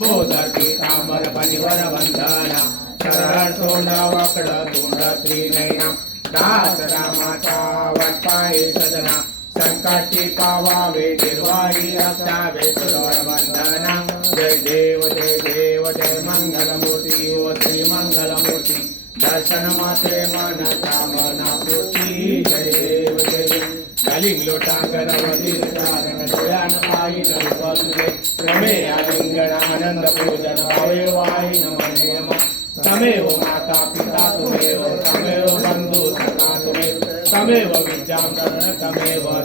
धरती तांबर परिवर वंदना सरळ तोंड वाकड तोंड त्रिनयना दास रामाचा वाटपाये सदना संकटी पावावे निर्वाळी असावे सरळ वंदना जय देव जय मंगलमूर्ती ओ श्री मंगलमूर्ती दर्शन मात्रे मन कामना पूर्ती जय देव कलिंग लोटांगण वदीर कारण डोळ्यान पाहिन रूप तुझे प्रमेय लिंगण आनंद पूजन भावे वाहिन मने तमेव माता पिता तुमेव तमेव बंधु सखा तुमेव तमेव विद्याधर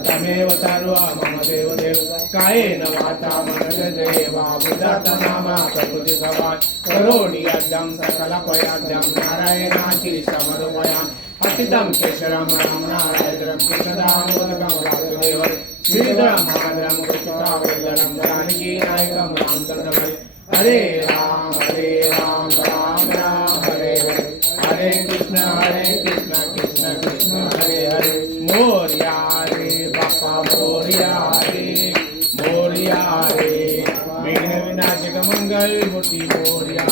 तमेव सर्व मम देव कायेन वाचा मनस देवा बुधात नामा प्रकृती सवाय करोणी अद्यम सकल पयाद्यम नारायणाची समर्पयाम अतिदम केशरम राम नारायणम कृष्णदामोदकम वासुदेव श्रीधरम महाधरम कृतिका वेदरम जानकी नायकम रामचंद्र हरे राम राम राम हरे हरे हरे कृष्ण कृष्ण कृष्ण हरे हरे मोरया रे बापा मोरया रे विघ्न विनाशक मंगल मूर्ती मोरया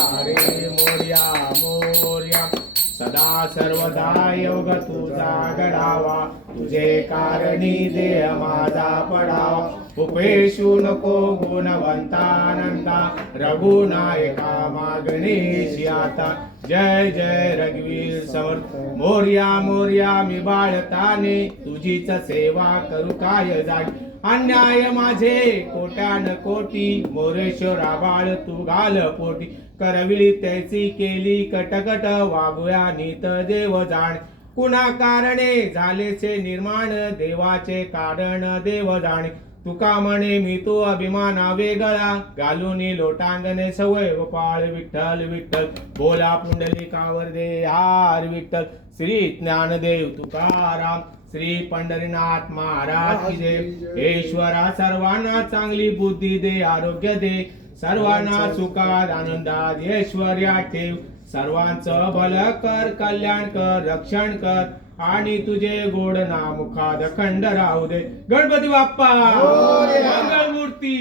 सदा सर्वदा योग तुझा घडावा तुझे कारणी देह माझा पडावा उपेशू नको गुणवंतानंता रघुनायका मागणेशी आता जय रघुवीर समर्थ मोरया मी बाळताने तुझीच सेवा करू काय जागी अन्याय माझे कोट्यान कोटी मोरेश्वरा बाळ तू घाल पोटी करविली त्याची केली कटकट वागूया नीत देव जाण कुणा कारणे झालेचे निर्माण देवाचे कारण देव जाणे तुका म्हणे मी तो अभिमाना वेगळा घालून लोटांगणे सवय गोपाळ विठ्ठल बोला पुंडलिकावर दे हार विठ्ठल श्री ज्ञानदेव तुकाराम श्री पंढरीनाथ महाराज की जय ईश्वरा सर्वांना चांगली बुद्धी दे आरोग्य दे सर्वांना सुखात आनंदात ऐश्वर्यात ठेव सर्वांचं भल कर कल्याण कर रक्षण कर आणि तुझे गोड नामुखात अखंड राहू दे गणपती बाप्पा मंगलमूर्ती